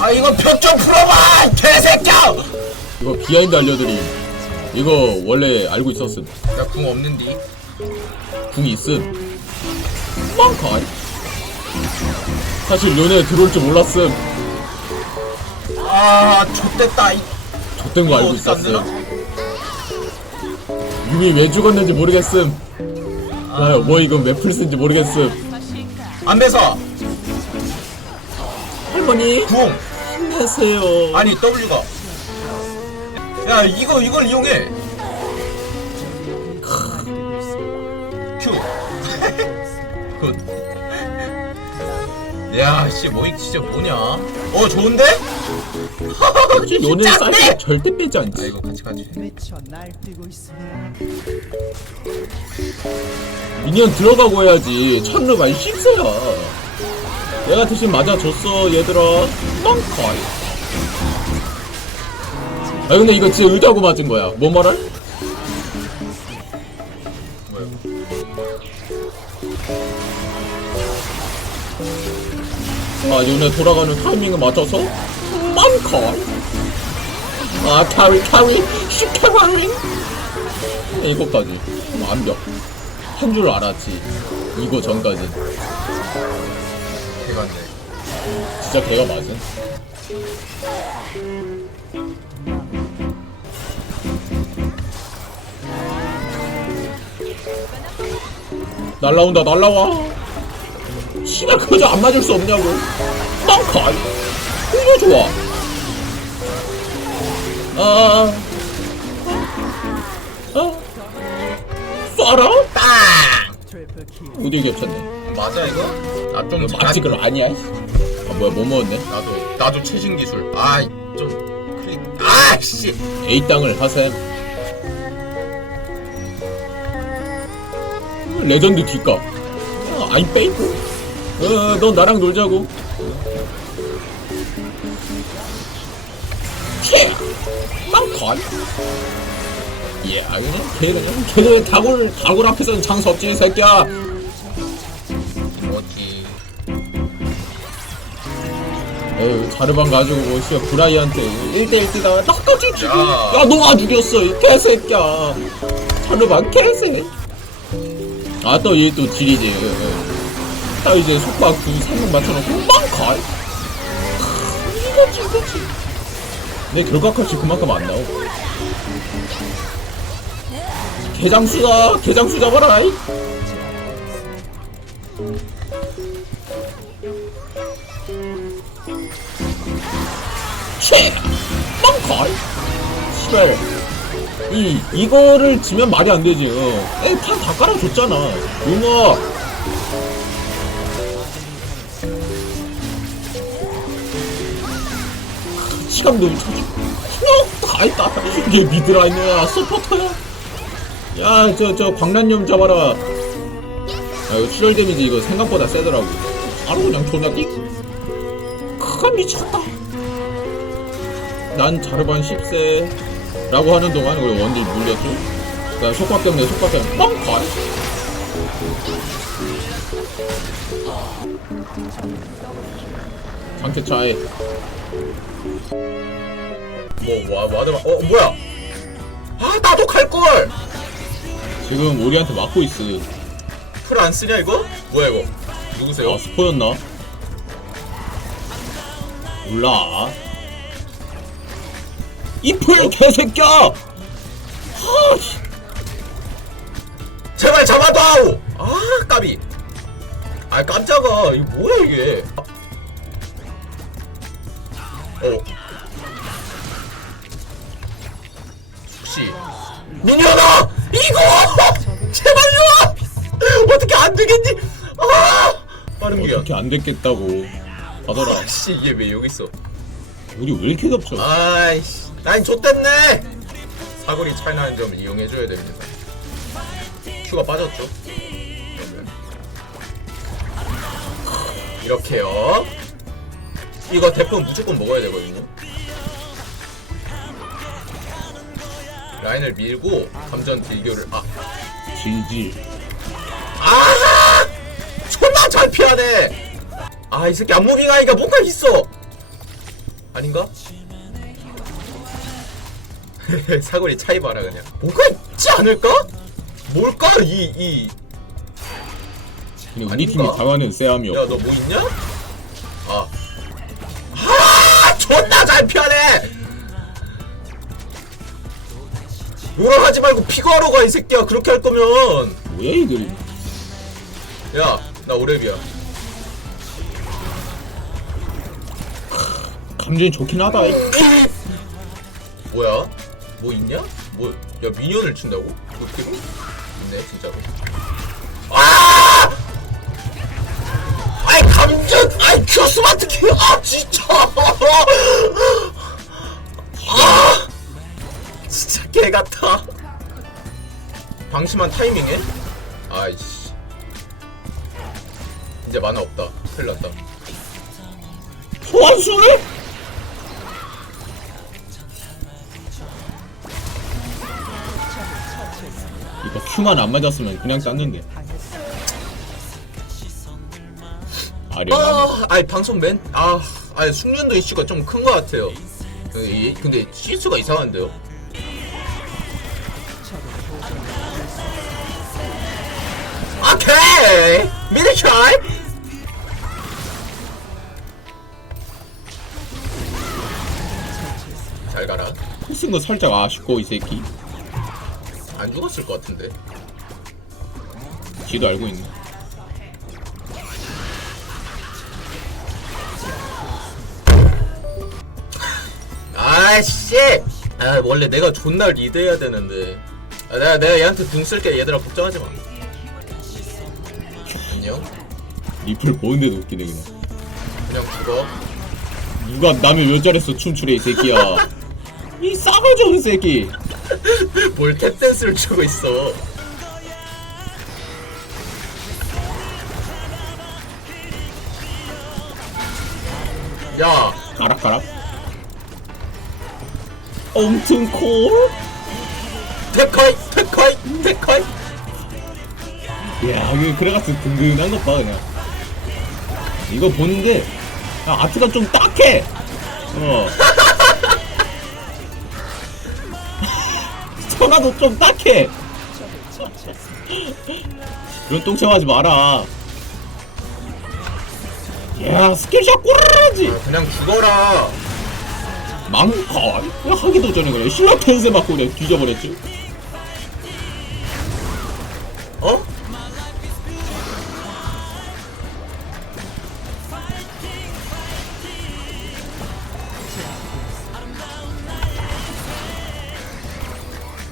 아 이거 벽좀 풀어봐 개새끼야 이거 비하인드 알려드림. 이거 원래 알고 있었음. 나 궁 없는디 궁 있음. 망카이. 사실 룬에 들어올 줄 몰랐음. 아 좆됐다 이 좆된 거 알고 어디서 안 되나? 있었음. 유미 왜 죽었는지 모르겠음. 아, 뭐 이건 왜 풀쓴지 모르겠음. 안배사 할머니 궁 힘내세요. 아니 W가 야 이거 이걸 이용해 Q 굿. 야씨 뭐이 진짜 뭐냐 어 좋은데? 혹시 너는 사이즈 네! 절대 빼지 아 않지. 이거 같이 같이 미쳐 날뛰고 있으면 미니언 들어가고 해야지. 천루가 씹새야. 내가 대신 맞아줬어 얘들아. 망카이. 아 근데 이거 진짜 의도하고 맞은 거야. 뭐 말할? 아 얘네 돌아가는 타이밍을 맞춰서 망카이. 아 캐리 캐리 슈캐리. 이거까지 완벽. 한 줄 알았지. 이거 전까지. 대간네 진짜 개가 맞은. 날라온다 날라와. 씨발 그저 안 맞을 수 없냐고. 빵카. 이거 좋아. 아. 아. 쏴라? 어디 겹쳤네. 맞아 이거? 나좀 이거 맞지 그럼 아니야. 아 뭐야 뭐 먹었네? 나도 나도 최신 기술 아 좀 클릭 아씨 A 땅을 하셈. 레전드 뒷가. 아, 아이 페이크. 어, 너 나랑 놀자고. 切! 빵컷. 예, 아 그냥 걔 그냥 걔는 다골 다골 앞에서는 장수 없지 이 새끼야. 뭐지 에휴, 자르반 가지고 뭐 씨발 브라이한테 1대1 뛰다가 나까지 죽여. 야. 야, 너가 죽였어 이 개새끼야. 자르반 개새. 아, 또 얘 또 딜이지. 딱 이제 속박 두 3명 맞춰놓고 빵 가. 이거지, 이거지. 내 결과값이 그만큼 안 나오. 개장수다, 개장수 잡아라. 이. 쉐! 빵가. 시발. 이 이거를 지면 말이 안 되지. 어. 에, 판다 깔아줬잖아. 용어. 시간 너무 차지. 다 했다. 이게 미드라이너야, 서포터야. 야, 저, 저, 광란염 잡아라. 야, 이거 출혈 데미지 이거 생각보다 세더라고. 바로 그냥 존나 띵. 크가 미쳤다. 난 자르반 10세 라고 하는 동안 우리 원딜 물렸죠 그다음 속박 때문에 속박 때문에 뻥컷 상태 차이 뭐 와, 와드마 어 뭐야 아 나도 갈걸 지금 우리한테 맞고 있어. 풀안 쓰냐 이거? 뭐야 이거? 누구세요? 아 스포였나? 몰라. 이풀 개새끼야! 하, 씨. 제발 잡아다오! 아 까비. 아 깜짝아. 이거 뭐야 이게? 어. 혹시 미니언아 이거! 제발 요 어떻게 안 되겠니? 아! 빠른 기야 어떻게 안 됐겠다고. 받아라. 아씨 이게 왜 여기 있어? 우리 왜 이렇게 덮쳐? 아이씨. 난 좆됐네! 사거리 차이 나는 점을 이용해줘야 됩니다. 큐가 빠졌죠? 이렇게요. 이거 대포 무조건 먹어야 되거든요 라인을 밀고 감전 딜교를 아 질질 아! 존나 잘 피하네! 아, 이 새끼 안무빙 아이가 뭔가 있어! 아닌가? 사거리 차이 봐라 그냥 뭐가 있지 않을까? 뭘까 이이 근데 우리 아닌가? 팀이 당하는 세함이 야 없고 너뭐 있냐? 뭐라 하지 말고 피구하러 가 이 새끼야. 그렇게 할 거면. 뭐야 이들. 야나 오랩이야. 감정이 좋긴 하다. 이. 뭐야? 뭐 있냐? 뭐 야 미니언을 친다고? 어떻게 있네 진짜로. 아! 아이 감정 아이 큐 스마트 키아 진짜. 아 개 같아. 방심한 타이밍에? 아이씨. 이제 만화 없다. 큰일 났다. 소환수를? 이거 큐만 안 맞았으면 그냥 땄는데. 아련하네 아, 아니 방송 맨, 아, 아니 숙련도 이슈가 좀 큰 것 같아요. 그, 이- 근데 실수가 이상한데요? 오케이, 미니 트라이. 잘 가라. 쓴거 살짝 아쉽고 이 새끼 안 죽었을 것 같은데. 지도 알고 있네 아씨. 아 원래 내가 존나 리드해야 되는데. 아, 내가 내가 얘한테 등 쓸게 얘들아 걱정하지 마. 안녕. 리플 보는데도 웃기네 그냥 그냥 죽어. 누가 남의 묘자리에서 춤추래 이 새끼야 이 싸가지 없는 새끼 뭘 탭댄스를 추고 있어. 야, 가락가락 엄청 콜 테커이, 테커이, 테커이. 야 이거 그래가지고 든든한 것봐 그냥. 이거 보는데 야, 아트가 좀 딱해! 어. 천하도 좀 딱해! 그런 똥청하지 마라. 야 스킬샷 꼬라지! 아, 그냥 죽어라. 야, 하기도 전에 그래? 신라 텐세 맞고 그냥 뒤져버렸지? 어?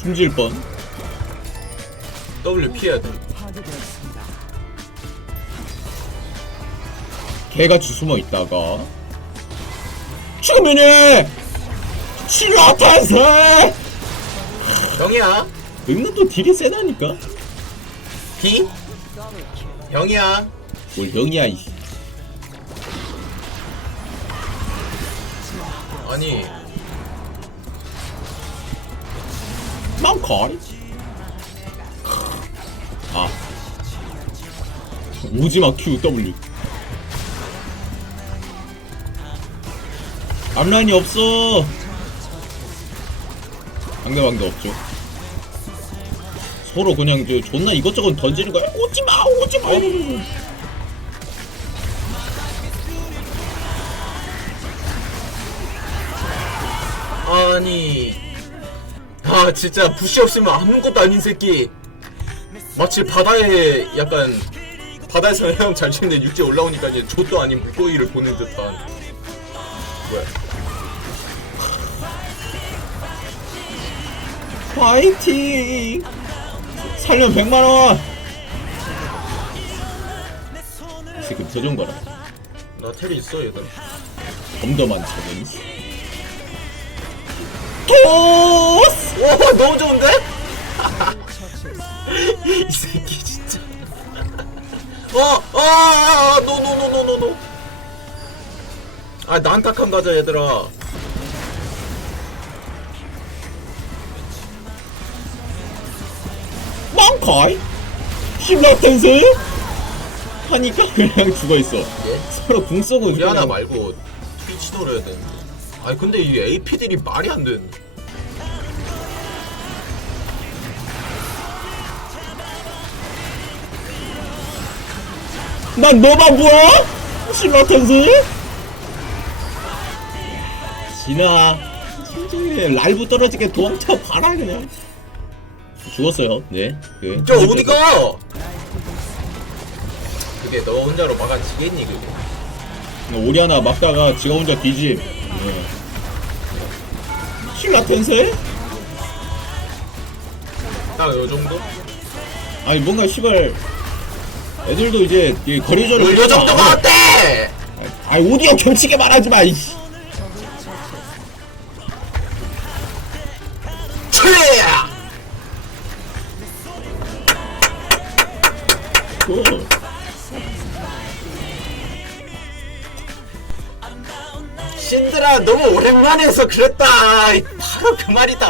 숨질 뻔 W 피해야 돼. 개같이 숨어 있다가 죽으면은 신라 텐세 형이야. 은근 또 딜이 세다니까 B? 형이야. 뭘 영이야 이 아니, 망카리 아. 오지마 Q W. 앞라인이 없어. 상대방도 없죠. 서로 그냥 저 존나 이것저것 던지는 거야. 오지마 오지마! 아니. 아, 진짜 부시 없으면 아무것도 아닌 새끼. 마치 바다에 약간 바다에서 헤엄 잘 치는데 육지에 올라오니까 이제 족도 아닌 물고기를 보는 듯한. 뭐야? 파이팅 살면 100만원 지금 저런 거라 나 테리 있어 얘들. 덤더만 차는 토스 오 너무 좋은데? 이 새끼 진짜. 어, 아, 노노노노노노. 아, 난탁한 가자 얘들아. 망카이 신라텐스 하니까 그냥 죽어있어 예? 서로 궁 쏘고 우리 하나 말고 트위치 노려야 되는데. 아니 근데 이 AP들이 말이 안 되는. 난 너만 보아? 실라텐스? 지나 진짜 랄부 떨어지게 도망쳐 봐라 그냥 죽었어요 네 그. 저 어디가? 그게 너 혼자로 막아지겠니 그게? 오리아나 막다가 지가 혼자 뒤집 네. 실라텐스? 딱요 정도? 아니 뭔가 시발 애들도 이제 이 거리전을 요 정도가 어때? 아니 오디오 겹치게 말하지 마 이씨 오랜만에 해서 그랬다. 바로 그 말이다.